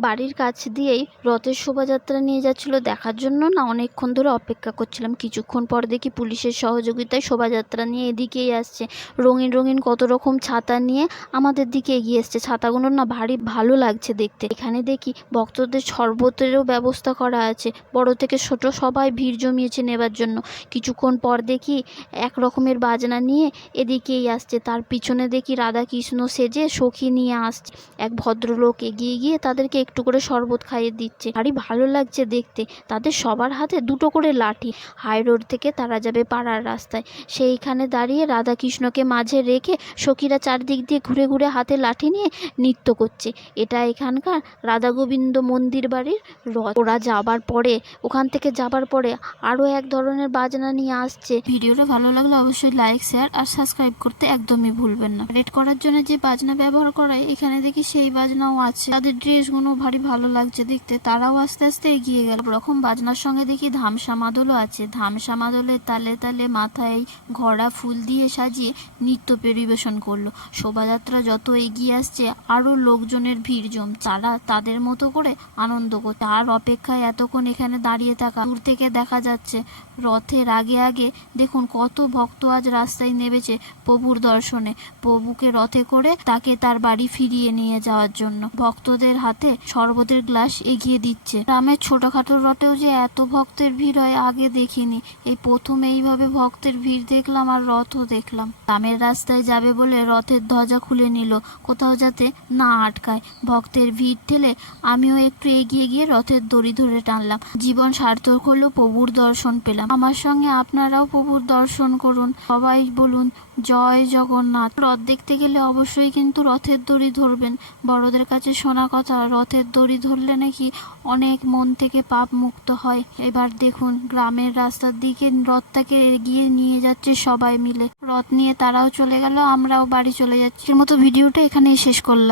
বাড়ির কাছ দিয়েই রথের শোভাযাত্রা নিয়ে যাচ্ছিল। দেখার জন্য না অনেকক্ষণ ধরে অপেক্ষা করছিলাম। কিছুক্ষণ পর দেখি পুলিশের সহযোগিতায় শোভাযাত্রা নিয়ে এদিকেই আসছে। রঙিন রঙিন কত রকম ছাতা নিয়ে আমাদের দিকে এগিয়ে এসছে। ছাতাগুলো না ভারী, ভালো লাগছে দেখতে। এখানে দেখি ভক্তদের শরবতেরও ব্যবস্থা করা আছে। বড় থেকে ছোট সবাই ভিড় জমিয়েছে নেবার জন্য। কিছুক্ষণ পর দেখি এক রকমের বাজনা নিয়ে এদিকেই আসছে। তার পিছনে দেখি রাধা কৃষ্ণ সেজে সখী নিয়ে আসছে। এক ভদ্রলোক এগিয়ে গিয়ে তাদেরকে একটু করে শরবত খাইয়ে দিচ্ছে। ভারী ভালো লাগছে দেখতে। তাদের সবার হাতে দুটো করে লাঠি। হাই রোড থেকে তারা যাবে পাড়ার রাস্তায়। সেইখানে দাঁড়িয়ে রাধা কৃষ্ণকে মাঝে রেখে সখীরা চারদিক দিয়ে ঘুরে ঘুরে হাতে লাঠি নিয়ে নৃত্য করছে। এটা এখানকার রাধা গোবিন্দ মন্দির বাড়ির রথ। ওরা যাবার পরে, ওখান থেকে যাবার পরে আরও এক ধরনের বাজনা নিয়ে আসছে। ভিডিওটা ভালো লাগলে অবশ্যই লাইক শেয়ার আর সাবস্ক্রাইব করতে একদমই ভুলবেন না। রেড করার জন্য যে বাজনা ব্যবহার করায়, এখানে দেখি সেই বাজনাও আছে। তাদের ড্রেসগুলো ভারী ভালো লাগছে দেখতে। তারাও আস্তে আস্তে এগিয়ে গেল। রকম বাজনার সঙ্গে দেখি ধামসা মাদলও আছে। ধামসা মাদলের তালে তালে মাথায় ঘোড়া ফুল দিয়ে সাজিয়ে নৃত্য পরিবেশন করল। শোভাযাত্রা যত এগিয়ে আসছে, আরও লোকজনের ভিড় জম। তারা তাদের মতো করে আনন্দ করছে আর অপেক্ষায় এতক্ষণ এখানে দাঁড়িয়ে থাকা। দূর থেকে দেখা যাচ্ছে, রথের আগে আগে দেখুন কত ভক্ত আজ রাস্তায় নেমেছে প্রভুর দর্শনে। প্রভুকে রথে করে তাকে তার বাড়ি ফিরিয়ে নিয়ে যাওয়ার জন্য। ভক্তদের হাতে শরবতের গ্লাস এগিয়ে দিচ্ছে। গ্রামের ছোটখাটো রথেও যে এত ভক্তের ভিড় হয়, আগে দেখিনি। এই প্রথম এইভাবে ভক্তের ভিড় দেখলাম আর রথও দেখলাম। গ্রামের রাস্তায় যাবে বলে রথের ধ্বজা খুলে নিল, কোথাও যাতে না আটকায়। ভক্তের ভিড় ঠেলে আমিও একটু এগিয়ে গিয়ে রথের দড়ি ধরে টানলাম। জীবন সার্থক হলো প্রভুর দর্শন পেলাম। আমার সঙ্গে আপনারাও প্রভুর দর্শন করুন। সবাই বলুন, জয় জগন্নাথ। রথ দেখতে গেলে অবশ্যই কিন্তু রথের দড়ি ধরবেন। বড়দের কাছে শোনা কথা, রথের দড়ি ধরলে নাকি অনেক মন থেকে পাপ মুক্ত হয়। এবার দেখুন, গ্রামের রাস্তার দিকে রথটাকে এগিয়ে নিয়ে যাচ্ছে সবাই মিলে। রথ নিয়ে তারাও চলে গেল, আমরাও বাড়ি চলে যাচ্ছি। এর মতো ভিডিওটা এখানেই শেষ করলাম।